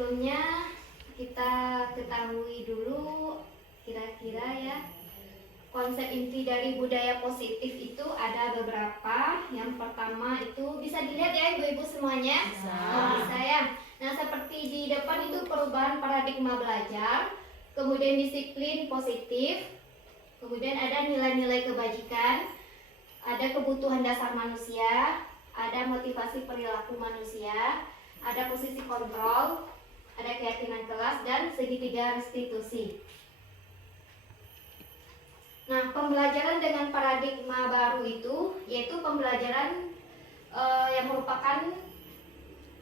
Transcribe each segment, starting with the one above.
sebelumnya kita ketahui dulu kira-kira ya konsep inti dari budaya positif itu ada beberapa. Yang pertama itu bisa dilihat ya ibu-ibu semuanya. Bisa ya. Nah, seperti di depan itu perubahan paradigma belajar, kemudian disiplin positif, kemudian ada nilai-nilai kebajikan, ada kebutuhan dasar manusia, ada motivasi perilaku manusia, ada posisi kontrol, ada keyakinan kelas, dan segitiga restitusi. Nah, pembelajaran dengan paradigma baru itu yaitu pembelajaran yang merupakan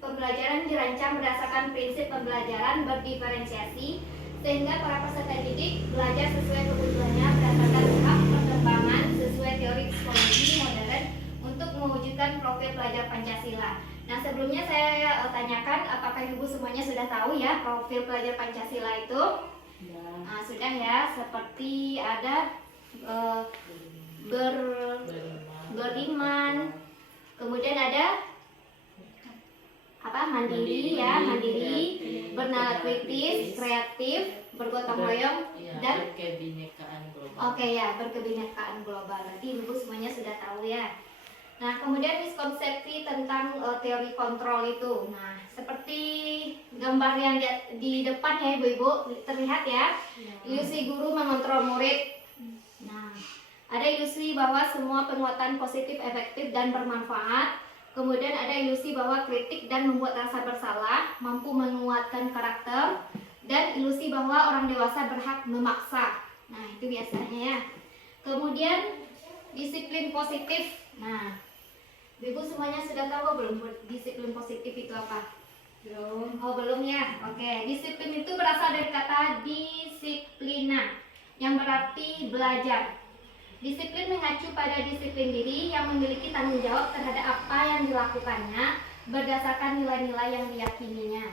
pembelajaran dirancang berdasarkan prinsip pembelajaran berdiferensiasi, sehingga para peserta didik belajar sesuai kebutuhannya berdasarkan tahap perkembangan sesuai teori psikologi modern untuk mewujudkan profil pelajar Pancasila. Nah, sebelumnya saya tanyakan apakah ibu semuanya sudah tahu ya profil pelajar Pancasila itu? Ya. Nah, sudah ya, seperti ada beriman, kemudian ada mandiri ya, bernalar kritis, kreatif, bergotong royong, dan berkebinekaan global. Oke ya, berkebinekaan global. Berarti ibu semuanya sudah tahu ya. Nah, kemudian miskonsepsi tentang teori kontrol itu. Nah, seperti gambar yang di depan ya ibu-ibu, terlihat ya. Ilusi guru mengontrol murid. Nah, ada ilusi bahwa semua penguatan positif efektif dan bermanfaat. Kemudian ada ilusi bahwa kritik dan membuat rasa bersalah mampu menguatkan karakter, dan ilusi bahwa orang dewasa berhak memaksa. Nah, itu biasanya ya. Kemudian disiplin positif. Nah, ibu semuanya sudah tahu belum disiplin positif itu apa? Belum. Oh, belum ya. Oke, disiplin itu berasal dari kata disiplina yang berarti belajar. Disiplin mengacu pada disiplin diri yang memiliki tanggung jawab terhadap apa yang dilakukannya berdasarkan nilai-nilai yang diyakininya.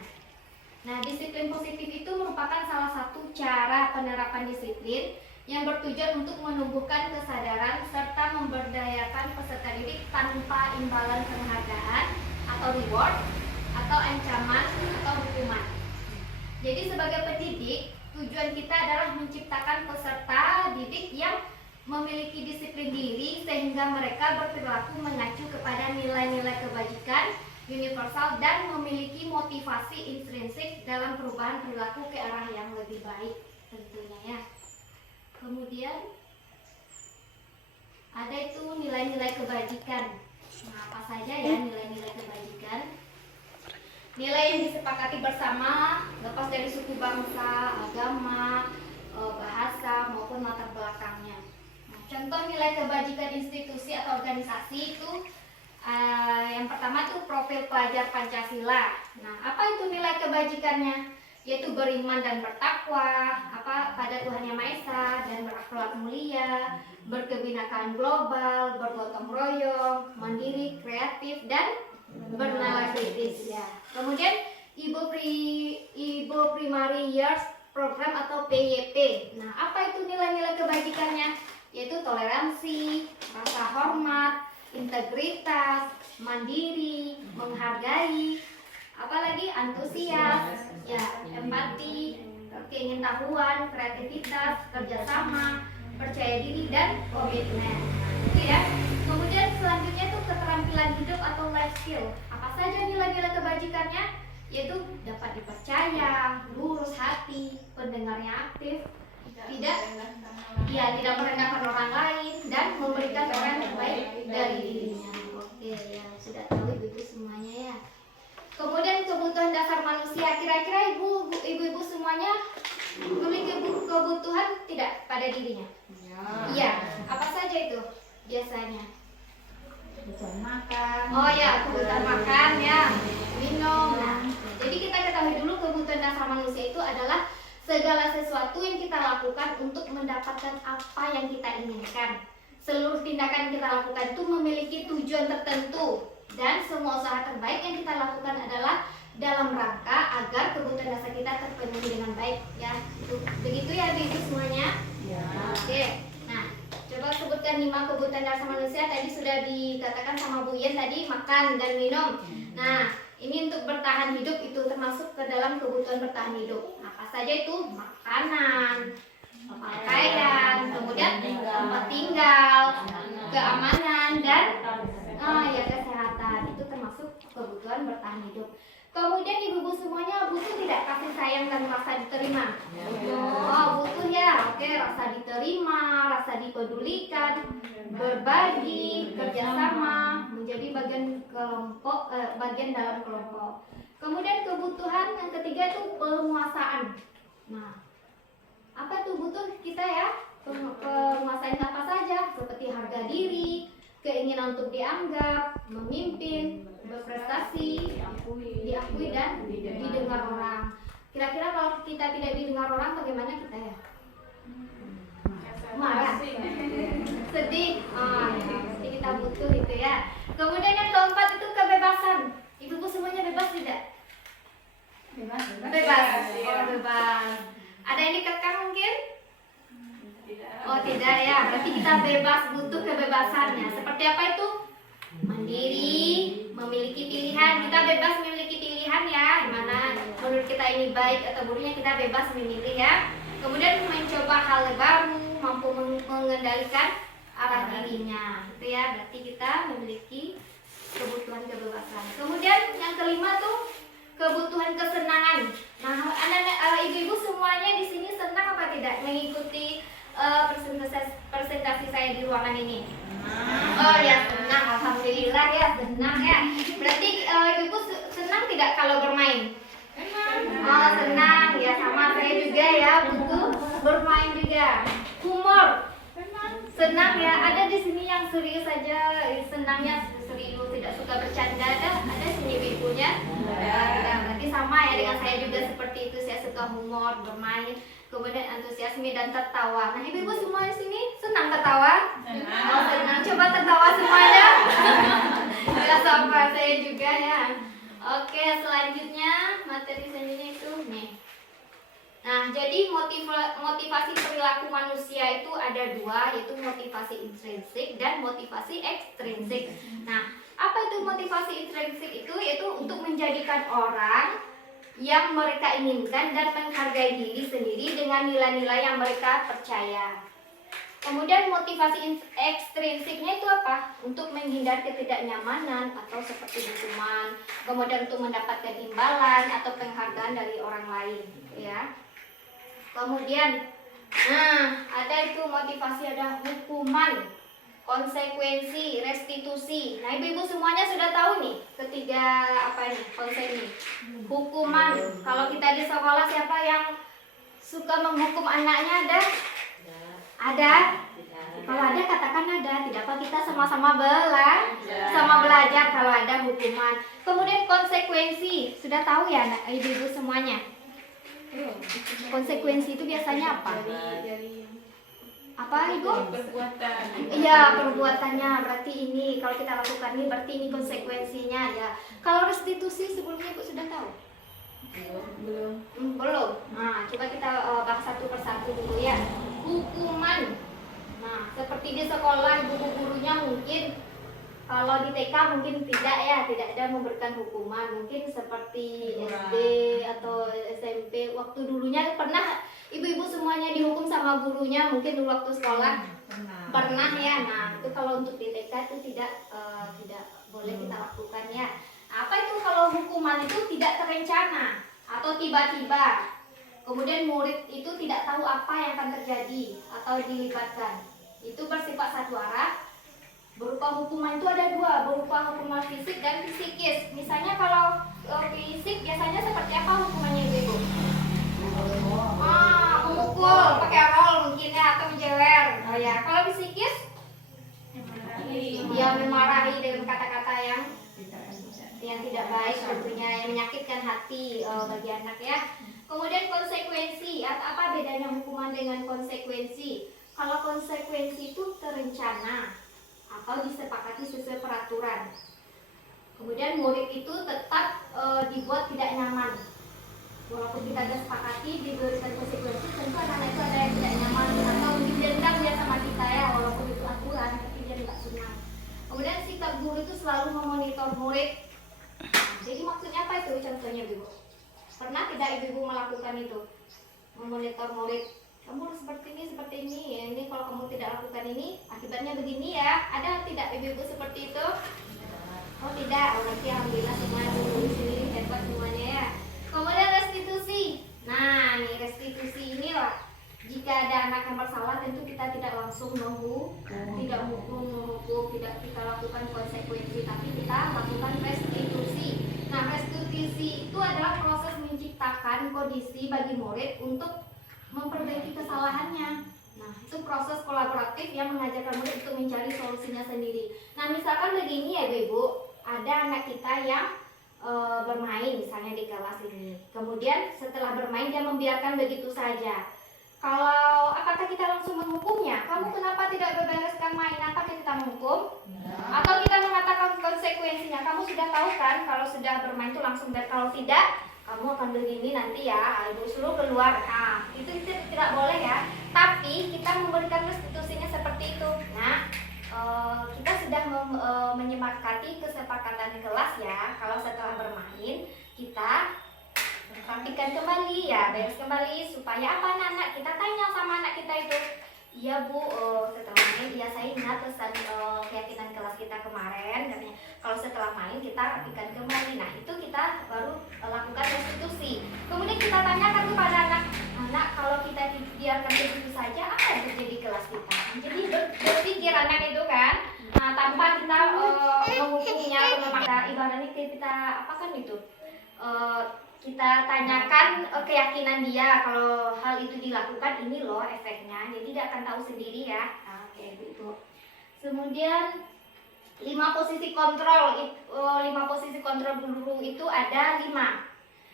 Nah, disiplin positif itu merupakan salah satu cara penerapan disiplin yang bertujuan untuk menumbuhkan kesadaran serta memberdayakan peserta didik tanpa imbalan penghargaan atau reward atau ancaman atau hukuman. Jadi sebagai pendidik, tujuan kita adalah menciptakan peserta didik yang memiliki disiplin diri sehingga mereka berperilaku mengacu kepada nilai-nilai kebajikan universal dan memiliki motivasi intrinsik dalam perubahan perilaku ke arah yang lebih baik tentunya ya. Kemudian ada itu nilai-nilai kebajikan. Nah, apa saja ya nilai-nilai kebajikan? Nilai yang disepakati bersama lepas dari suku bangsa, agama, bahasa maupun latar belakangnya. Contoh nilai kebajikan institusi atau organisasi itu yang pertama tuh profil pelajar Pancasila. Nah, apa itu nilai kebajikannya? Yaitu beriman dan bertakwa, pada Tuhan Yang Maha Esa dan berakhlak mulia, berkebinekaan global, bergotong royong, mandiri, kreatif, dan bernalar kritis ya. Kemudian Ibu Primary Years Program atau PYP. Nah, apa itu nilai-nilai kebajikannya? Yaitu toleransi, rasa hormat, integritas, mandiri, menghargai, apalagi antusias, ya, empati, keingintahuan, kreativitas, kerjasama, percaya diri, dan komitmen. Itu ya. Kemudian selanjutnya tuh keterampilan hidup atau life skill. Apa saja nilai-nilai kebajikannya? Yaitu dapat dipercaya, lurus hati, pendengarnya aktif, tidak merendahkan orang lain, dan memberikan orang yang terbaik dari dirinya. Oke ya, sudah tahu ibu-ibu semuanya ya. Kemudian kebutuhan dasar manusia, kira-kira ibu-ibu semuanya memiliki kebutuhan tidak pada dirinya? Iya. Apa saja itu biasanya? Kebutuhan makan. Oh ya, kebutuhan makan ya, minum. Nah, jadi kita ketahui dulu kebutuhan dasar manusia itu adalah segala sesuatu yang kita lakukan untuk mendapatkan apa yang kita inginkan. Seluruh tindakan yang kita lakukan itu memiliki tujuan tertentu, dan semua usaha terbaik yang kita lakukan adalah dalam rangka agar kebutuhan dasar kita terpenuhi dengan baik ya. Begitu ya ibu semuanya? Ya. Oke. Nah, coba sebutkan 5 kebutuhan dasar manusia. Tadi sudah dikatakan sama Bu Yen tadi, makan dan minum. Nah, ini untuk bertahan hidup itu termasuk ke dalam kebutuhan bertahan hidup. Nah, apa saja itu? Makanan, pakaian, kemudian tempat tinggal, keamanan, dan ya kesehatan. Itu termasuk kebutuhan bertahan hidup. Kemudian ibu-ibu semuanya butuh tidak kasih sayang dan rasa diterima? Oh, butuh ya. Oke, rasa diterima, rasa dipedulikan, berbagi, kerjasama, menjadi bagian dalam kelompok. Kemudian kebutuhan yang ketiga itu penguasaan. Nah, apa tuh butuh kita ya? Penguasaan apa saja? Seperti harga diri, keinginan untuk dianggap, memimpin, berprestasi, diakui dan didengar orang. Kira-kira kalau kita tidak didengar orang, bagaimana kita ya? Marah, sedih. Pasti kita butuh itu ya. Kemudian yang keempat itu kebebasan. Ibu-ibu semuanya bebas tidak? Bebas. Bebas. Oh, bebas. Ada yang dikekang mungkin? Oh tidak ya, berarti kita bebas, butuh kebebasannya. Seperti apa itu? Mandiri, memiliki pilihan. Kita bebas memiliki pilihan ya, mana menurut kita ini baik atau buruknya, kita bebas memilih ya. Kemudian mencoba hal baru, mampu mengendalikan arah dirinya. Itu ya, berarti kita memiliki kebutuhan kebebasan. Kemudian yang kelima tuh kebutuhan kesenangan. Nah, anak-anak ibu-ibu semuanya di sini senang apa tidak mengikuti presentasi saya di ruangan ini? Oh ya, senang. Alhamdulillah ya, senang ya. Berarti ibu senang tidak kalau bermain? Oh, senang ya, sama saya juga ya, butuh bermain juga. Humor, senang ya. Ada di sini yang serius saja, senangnya serius, tidak suka bercanda. Ada sini ibunya. Berarti sama ya dengan saya juga seperti itu. Saya suka humor, bermain, kemudian antusiasme dan tertawa. Nah, ibu-ibu semua di sini senang tertawa? Oh, senang. Coba tertawa semuanya. Ya, sama saya juga ya. Oke, selanjutnya materi selanjutnya itu nih. Nah, jadi motivasi perilaku manusia itu ada dua, yaitu motivasi intrinsik dan motivasi ekstrinsik. Nah, apa itu motivasi intrinsik itu? Yaitu untuk menjadikan orang yang mereka inginkan dan menghargai diri sendiri dengan nilai-nilai yang mereka percaya. Kemudian motivasi ekstrinsiknya itu apa? Untuk menghindar ketidaknyamanan atau seperti hukuman, kemudian untuk mendapatkan imbalan atau penghargaan dari orang lain, ya. Kemudian, ada itu motivasi, ada hukuman, konsekuensi, restitusi. Nah, ibu-ibu semuanya sudah tahu nih ketiga apa ini konsep ini. Hukuman. Kalau kita di sekolah siapa yang suka menghukum anaknya ada? Ada? Kalau ada katakan ada. Tidak apa kita sama-sama belajar kalau ada hukuman. Kemudian konsekuensi. Sudah tahu ya ibu-ibu semuanya? Konsekuensi itu biasanya apa? Apa ibu? Perbuatan. Iya, perbuatannya. Berarti ini kalau kita lakukan ini berarti ini konsekuensinya ya. Kalau restitusi sebelumnya ibu sudah tahu? Belum. Nah, coba kita bahas satu persatu dulu ya. Hukuman. Nah, seperti di sekolah guru-gurunya mungkin kalau di TK mungkin tidak ya, tidak ada memberikan hukuman. Mungkin seperti SD atau SMP. Waktu dulunya pernah ibu-ibu semuanya dihukum sama gurunya mungkin dulu waktu sekolah. Pernah ya. Nah, itu kalau untuk di TK itu tidak boleh kita lakukan ya. Apa itu kalau hukuman itu tidak terencana atau tiba-tiba? Kemudian murid itu tidak tahu apa yang akan terjadi atau dilibatkan. Itu bersifat satu arah. Berupa hukuman itu ada dua, berupa hukuman fisik dan psikis. Misalnya kalau fisik biasanya seperti apa hukumannya ibu? Memukul, pakai roll mungkin ya, atau menjewer. Oh ya, kalau psikis? Dia memarahi dengan kata-kata yang tidak baik tentunya, yang menyakitkan hati bagi anak ya. Kemudian konsekuensi, apa bedanya hukuman dengan konsekuensi? Kalau konsekuensi itu terencana atau disepakati sesuai peraturan. Kemudian murid itu tetap dibuat tidak nyaman. Walaupun kita sudah sepakati diberikan konsekuensi, tentu anak-anak itu ada yang tidak nyaman atau mungkin dendam dia sama kita ya, walaupun itu aturan tapi dia tidak senang. Kemudian sikap guru itu selalu memonitor murid. Jadi maksudnya itu contohnya ibu? Pernah tidak ibu melakukan itu? Memonitor murid, kamu harus seperti ini. Ini kalau kamu tidak lakukan ini, akibatnya begini ya. Ada tidak ibu seperti itu? Oh tidak, oh berarti alhamdulillah semua guru di sini hebat semuanya ya. Kemudian restitusi. Nah, nih restitusi ini lah. Jika ada anak yang bersalah, tentu kita tidak langsung tidak menghukum, tidak kita lakukan konsekuensi, tapi kita lakukan restitusi. Nah, restitusi itu adalah proses menciptakan kondisi bagi murid untuk memperbaiki kesalahannya. Nah, itu proses kolaboratif yang mengajarkan murid untuk mencari solusinya sendiri. Nah, misalkan begini ya Ibu, ada anak kita yang bermain misalnya di kelas ini. Kemudian setelah bermain dia membiarkan begitu saja. Kalau apakah kita langsung menghukumnya? Kamu kenapa tidak bebereskan main? Apakah kita menghukum? Atau kita mengatakan konsekuensinya? Kamu sudah tahu kan kalau sudah bermain itu langsung kalau tidak kamu akan begini nanti ya, ibu suruh keluar. Nah, itu tidak boleh ya. Tapi kita memberikan restitusinya seperti itu. Nah, kita sudah menyepakati kesepakatan kelas ya. Kalau setelah bermain kita rapikan kembali ya, beres kembali supaya apa anak-anak, kita tanya sama anak kita itu, iya Bu, setelah main, iya saya ingat pesan keyakinan kelas kita kemarin, katanya kalau setelah main kita rapikan kembali. Nah itu kita baru lakukan restitusi. Kemudian kita tanyakan kepada anak, kalau kita biarkan begitu saja, apa yang terjadi di kelas kita? Jadi berpikir anak itu kan, nah tanpa kita menghukumnya atau memaksa, ibaratnya kita apa kan itu, kita tanyakan keyakinan dia kalau hal itu dilakukan, ini loh efeknya, jadi dia akan tahu sendiri ya. Nah, kayak gitu. Kemudian 5 posisi kontrol guru itu ada 5.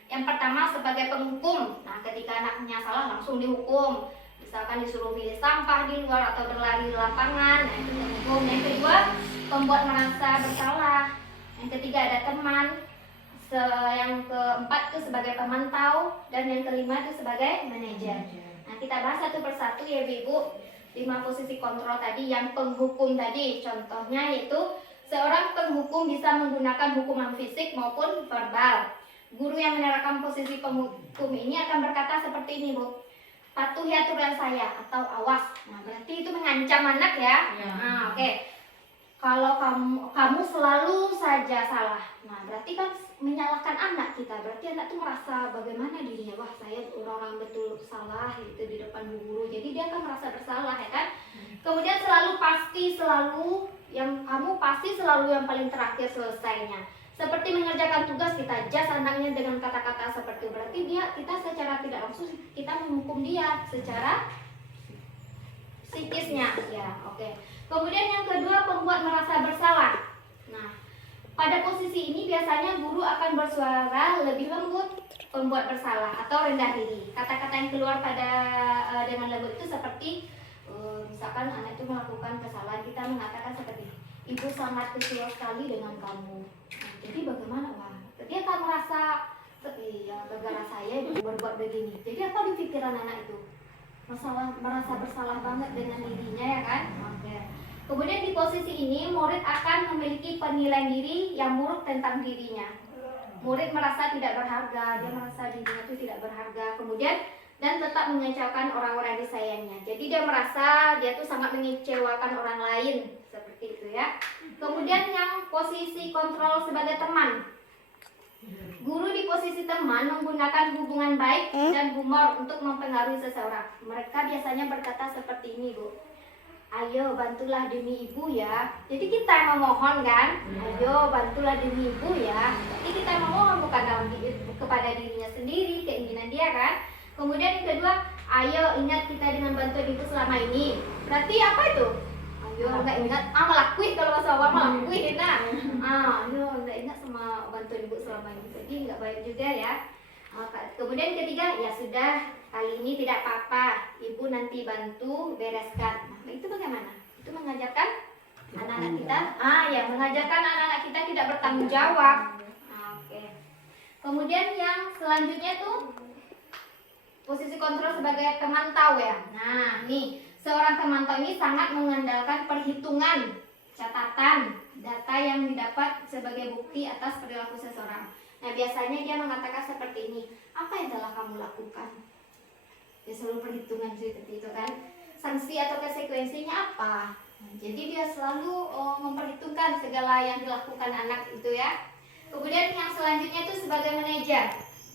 Yang pertama sebagai penghukum. Nah, ketika anaknya salah langsung dihukum. Misalkan disuruh pilih sampah di luar atau berlari di lapangan, nah itu penghukum. Yang kedua, pembuat merasa bersalah. Yang ketiga ada teman. Yang keempat itu sebagai pemantau, dan yang kelima itu sebagai manajer. Nah kita bahas satu persatu ya Ibu. 5 posisi kontrol tadi, yang penghukum tadi contohnya yaitu seorang penghukum bisa menggunakan hukuman fisik maupun verbal. Guru yang menerapkan posisi penghukum ini akan berkata seperti ini Bu, patuhi aturan saya atau awas. Nah berarti itu mengancam anak ya. Nah oke. Kalau kamu selalu saja salah, nah berarti kan menyalahkan anak kita. Berarti anak tuh merasa bagaimana dirinya, wah saya orang betul salah gitu di depan guru. Jadi dia akan merasa bersalah ya kan. Kemudian kamu pasti selalu yang paling terakhir selesainya. Seperti mengerjakan tugas kita jas anaknya dengan kata-kata seperti itu. Berarti kita secara tidak langsung kita menghukum dia secara psikisnya ya. Oke. Kemudian yang kedua, pembuat merasa bersalah. Nah, pada posisi ini biasanya guru akan bersuara lebih lembut, pembuat bersalah atau rendah diri. Kata-kata yang keluar dengan lembut itu seperti misalkan anak itu melakukan kesalahan, kita mengatakan seperti ibu sangat kecewa sekali dengan kamu. Nah, jadi bagaimana Wah? Dia akan merasa iya gara-gara saya berbuat begini. Jadi apa di pikiran anak itu? Merasa bersalah banget dengan dirinya ya kan? Oke. Kemudian di posisi ini murid akan memiliki penilaian diri yang buruk tentang dirinya. Murid merasa tidak berharga, dia merasa dirinya itu tidak berharga. Kemudian dan tetap mengecewakan orang-orang disayangnya. Jadi dia merasa dia tuh sangat mengecewakan orang lain, seperti itu ya. Kemudian yang posisi kontrol sebagai teman. Guru di posisi teman menggunakan hubungan baik dan humor untuk mempengaruhi seseorang. Mereka biasanya berkata seperti ini Bu, ayo bantulah demi ibu ya. Jadi kita yang memohon kan, ayo bantulah demi ibu ya. Jadi kita yang memohon bukan kepada dirinya sendiri, keinginan dia kan. Kemudian yang kedua, ayo ingat kita dengan bantuan ibu selama ini. Berarti apa itu? Ayo nggak ingat, melakui kalau bahasa awam melakui nah. Ayo nggak ingat sama bantuan ibu selama ini. Jadi nggak baik juga ya. Kemudian ketiga, ya sudah kali ini tidak apa-apa, ibu nanti bantu bereskan. Nah itu bagaimana? Itu mengajarkan anak-anak kita, mengajarkan anak-anak kita tidak bertanggung jawab. Oke. Kemudian yang selanjutnya tuh posisi kontrol sebagai pemantau ya. Nah nih, seorang pemantau ini sangat mengandalkan perhitungan, catatan, data yang didapat sebagai bukti atas perilaku seseorang. Nah, biasanya dia mengatakan seperti ini, apa yang telah kamu lakukan? Dia selalu perhitungan seperti itu kan, sanksi atau konsekuensinya apa. Nah, jadi dia selalu memperhitungkan segala yang dilakukan anak itu ya. Kemudian yang selanjutnya itu sebagai manajer.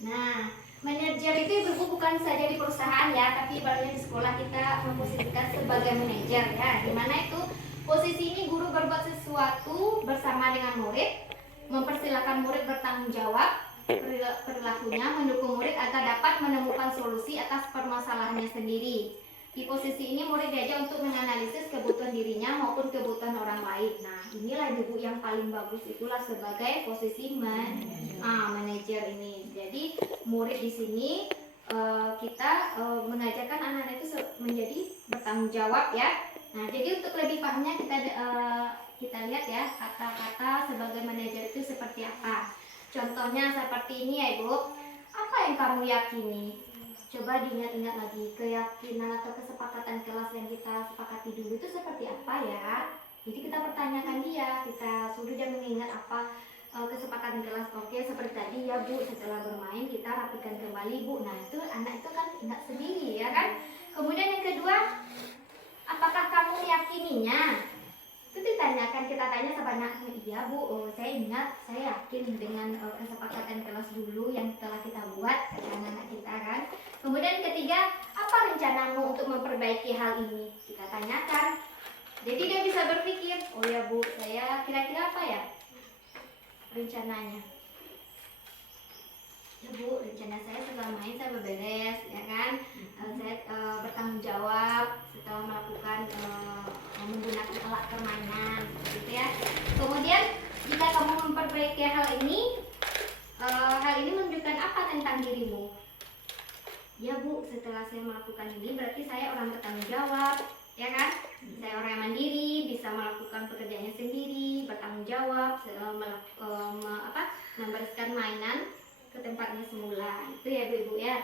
Nah, manajer itu ibu bukan saja di perusahaan ya, tapi ibaratnya di sekolah kita memposisikan sebagai manajer ya. Dimana itu posisi ini guru berbuat sesuatu bersama dengan murid, mempersilahkan murid bertanggung jawab perilakunya, mendukung murid agar dapat menemukan solusi atas permasalahannya sendiri. Di posisi ini murid diajak untuk menganalisis kebutuhan dirinya maupun kebutuhan orang lain. Nah, inilah ibu yang paling bagus, itulah sebagai posisi manajer ini. Jadi murid di sini kita mengajarkan anak-anak itu menjadi bertanggung jawab ya. Nah, jadi untuk lebih pahamnya kita lihat ya kata-kata sebagai manajer itu seperti apa. Contohnya seperti ini ya Ibu. Apa yang kamu yakini? Coba diingat-ingat lagi, keyakinan atau kesepakatan kelas yang kita sepakati dulu itu seperti apa ya. Jadi kita pertanyakan dia, kita suruh dia mengingat apa kesepakatan kelas. Oke, seperti tadi ya Bu, setelah bermain kita rapikan kembali Bu. Nah itu anak itu kan ingat sendiri ya kan. Kemudian yang kedua, apakah kamu meyakininya? Itu ditanyakan, kita tanya sama anak, iya Bu, saya ingat, saya yakin dengan kesepakatan kelas dulu yang telah kita buat, kata anak kita kan. Kemudian ketiga, apa rencanamu untuk memperbaiki hal ini? Kita tanyakan. Jadi dia bisa berpikir, oh ya Bu, saya kira-kira apa ya rencananya? Ya Bu, rencana saya setelah main saya beberes, ya kan? Saya bertanggung jawab setelah melakukan menggunakan alat permainan, gitu ya. Kemudian jika kamu memperbaiki hal ini menunjukkan apa tentang dirimu? Ya Bu, setelah saya melakukan ini berarti saya orang bertanggung jawab, ya kan? Saya orang yang mandiri, bisa melakukan pekerjaannya sendiri, bertanggung jawab, membereskan mainan ke tempatnya semula. Itu ya Bu ya.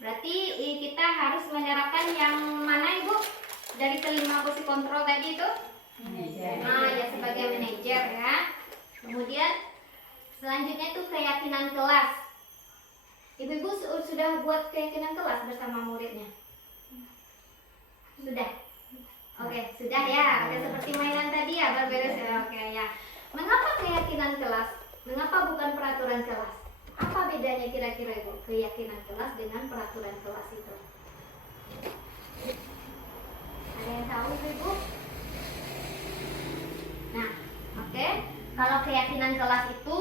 Berarti kita harus menerapkan yang mana Ibu? Dari kelima posisi kontrol tadi itu? Nah, ya sebagai manajer ya. Kemudian selanjutnya itu keyakinan kelas. Ibu-ibu sudah buat keyakinan kelas bersama muridnya? Sudah? Oke, sudah ya. Oke, seperti mainan tadi ya, beres ya. Oke ya. Mengapa keyakinan kelas? Mengapa bukan peraturan kelas? Apa bedanya kira-kira Ibu? Keyakinan kelas dengan peraturan kelas itu? Ada yang tahu Ibu? Nah, oke. Kalau keyakinan kelas itu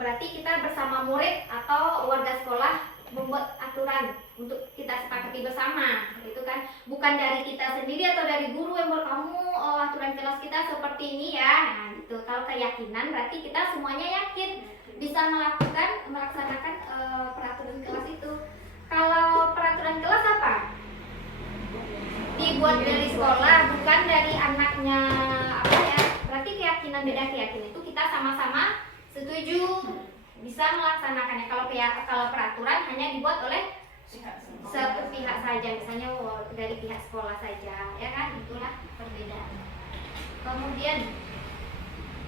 berarti kita bersama murid atau warga sekolah membuat aturan untuk kita sepakati bersama, itu kan bukan dari kita sendiri atau dari guru yang buat kamu aturan kelas kita seperti ini ya. Nah, itu kalau keyakinan berarti kita semuanya yakin bisa melaksanakan peraturan kelas itu. Kalau peraturan kelas apa? Dibuat dari sekolah, bukan dari anaknya apa ya. Berarti keyakinan beda keyakinan itu kita sama-sama setuju bisa melaksanakannya. Kalau peraturan hanya dibuat oleh satu pihak saja, misalnya dari pihak sekolah saja, ya kan? Itulah perbedaan. Kemudian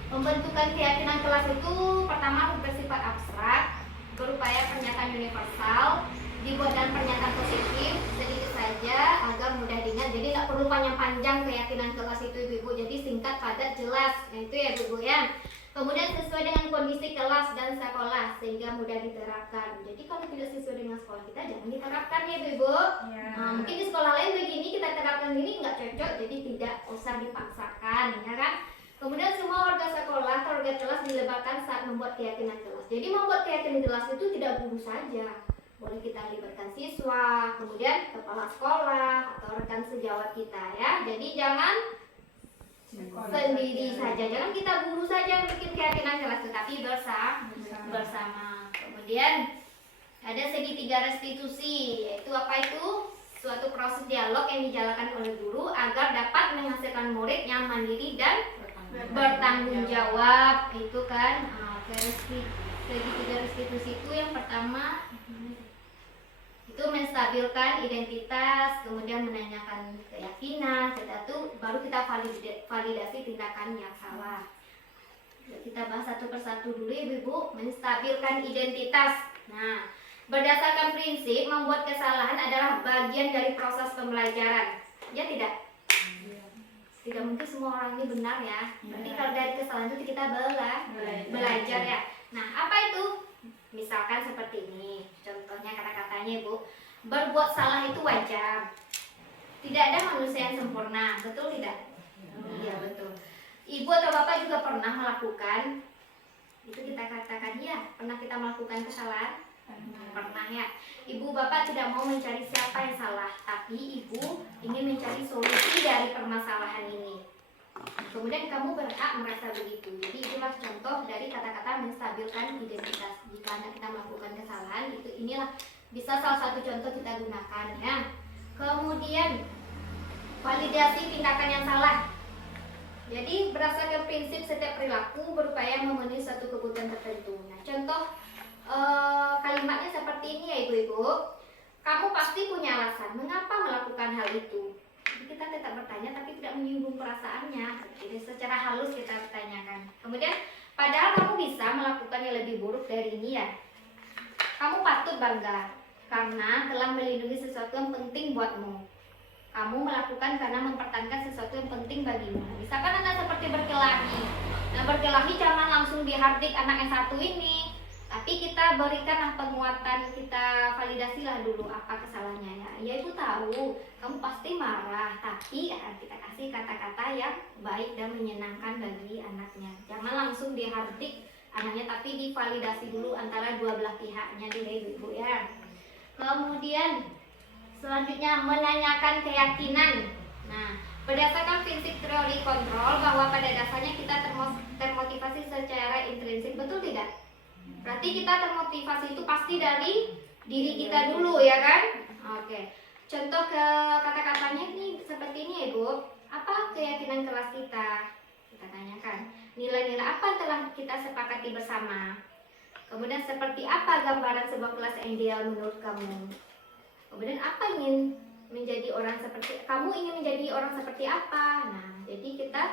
pembentukan keyakinan kelas itu pertama bersifat abstrak, berupaya pernyataan universal, dibuat dengan pernyataan positif sedikit saja agar mudah diingat. Jadi nggak perlu panjang-panjang keyakinan kelas itu Ibu, jadi singkat, padat, jelas. Nah itu ya Ibu ya. Kemudian sesuai dengan kondisi kelas dan sekolah sehingga mudah diterapkan. Jadi kalau tidak sesuai dengan sekolah kita jangan diterapkan ya Ibu. Ya. Nah, mungkin di sekolah lain begini kita terapkan ini nggak cocok, jadi tidak usah dipaksakan, ya kan? Kemudian semua warga sekolah atau warga kelas dilebatkan saat membuat keyakinan kelas. Jadi membuat keyakinan kelas itu tidak guru saja. Boleh kita libatkan siswa, kemudian kepala sekolah atau rekan sejawat kita ya. Jadi jangan sendiri saja, jangan kita guru saja yang bikin keyakinan kelas, tetapi bersama. Kemudian ada segitiga restitusi, yaitu apa itu? Suatu proses dialog yang dijalankan oleh guru agar dapat menghasilkan murid yang mandiri dan bertanggung jawab. Itu kan segitiga restitusi itu yang pertama itu menstabilkan identitas, kemudian menanyakan keyakinan, setelah itu baru kita validasi tindakan yang salah. Yuk kita bahas satu persatu dulu ya Ibu, menstabilkan identitas. Nah, berdasarkan prinsip membuat kesalahan adalah bagian dari proses pembelajaran. Ya tidak? Tidak mungkin semua orang ini benar ya. Berarti kalau dari kesalahan itu kita belajar ya. Nah, apa itu? Misalkan seperti ini. Contohnya kata-katanya Ibu. Berbuat salah itu wajar. Tidak ada manusia yang sempurna. Betul tidak? Iya, betul. Ibu atau Bapak juga pernah melakukan, itu kita katakan ya, pernah kita melakukan kesalahan? Pernah ya. Ibu Bapak tidak mau mencari siapa yang salah, tapi Ibu ingin mencari solusi dari permasalahan ini. Kemudian kamu berhak merasa begitu. Jadi itulah contoh dari kata-kata menstabilkan identitas. Jika Anda kita melakukan kesalahan, inilah bisa salah satu contoh kita gunakan ya. Kemudian validasi tindakan yang salah. Jadi berdasarkan prinsip setiap perilaku berupaya memenuhi satu kebutuhan tertentu. Nah, contoh kalimatnya seperti ini ya Ibu-Ibu. Kamu pasti punya alasan mengapa melakukan hal itu. Jadi kita tetap bertanya tapi tidak menyinggung perasaannya. Jadi secara halus kita bertanyakan. Kemudian padahal kamu bisa melakukan yang lebih buruk dari ini ya. Kamu patut bangga karena telah melindungi sesuatu yang penting buatmu. Kamu melakukan karena mempertahankan sesuatu yang penting bagimu. Misalkan Anda seperti berkelahi. Nah, berkelahi jangan langsung dihardik anak yang satu ini. Tapi kita berikanlah penguatan, kita validasilah dulu apa kesalahannya ya. Ya Ibu tahu, kamu pasti marah. Tapi kita kasih kata-kata yang baik dan menyenangkan bagi anaknya. Jangan langsung dihardik anaknya, tapi divalidasi dulu antara dua belah pihaknya dulu Ibu ya. Kemudian selanjutnya menanyakan keyakinan. Nah, berdasarkan prinsip teori kontrol bahwa pada dasarnya kita termotivasi secara intrinsik, betul tidak? Berarti kita termotivasi itu pasti dari diri kita dulu ya kan? Oke. Contoh ke kata-katanya ini seperti ini ya Ibu. Apa keyakinan kelas kita? Kita tanyakan. Nilai-nilai apa yang telah kita sepakati bersama? Kemudian seperti apa gambaran sebuah kelas yang ideal menurut kamu? Kemudian apa ingin menjadi orang seperti kamu ingin menjadi orang seperti apa? Nah, jadi kita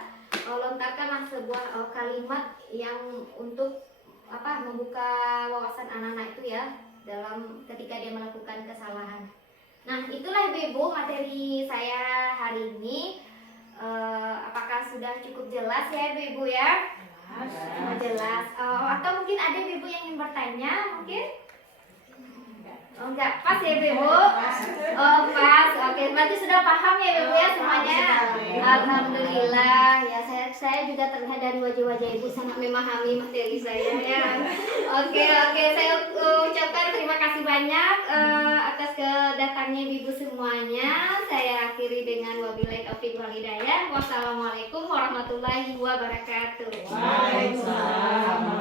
lontarkanlah sebuah kalimat yang untuk membuka wawasan anak-anak itu ya dalam ketika dia melakukan kesalahan. Nah, itulah Ibu-Ibu materi saya hari ini. Apakah sudah cukup jelas ya Ibu-Ibu ya? Jelas. Atau mungkin ada Ibu-Ibu yang ingin bertanya mungkin? Oh enggak, pas ya Ibu? Oh pas, oke, berarti sudah paham ya Ibu ya semuanya? Alhamdulillah, ya saya juga terlihat dari wajah-wajah Ibu sangat memahami materi saya ya. Oke, saya ucapkan terima kasih banyak atas kedatangannya Ibu semuanya. Saya akhiri dengan wabillahi taufiq wal hidayah. Wassalamualaikum warahmatullahi wabarakatuh. Waalaikumsalam.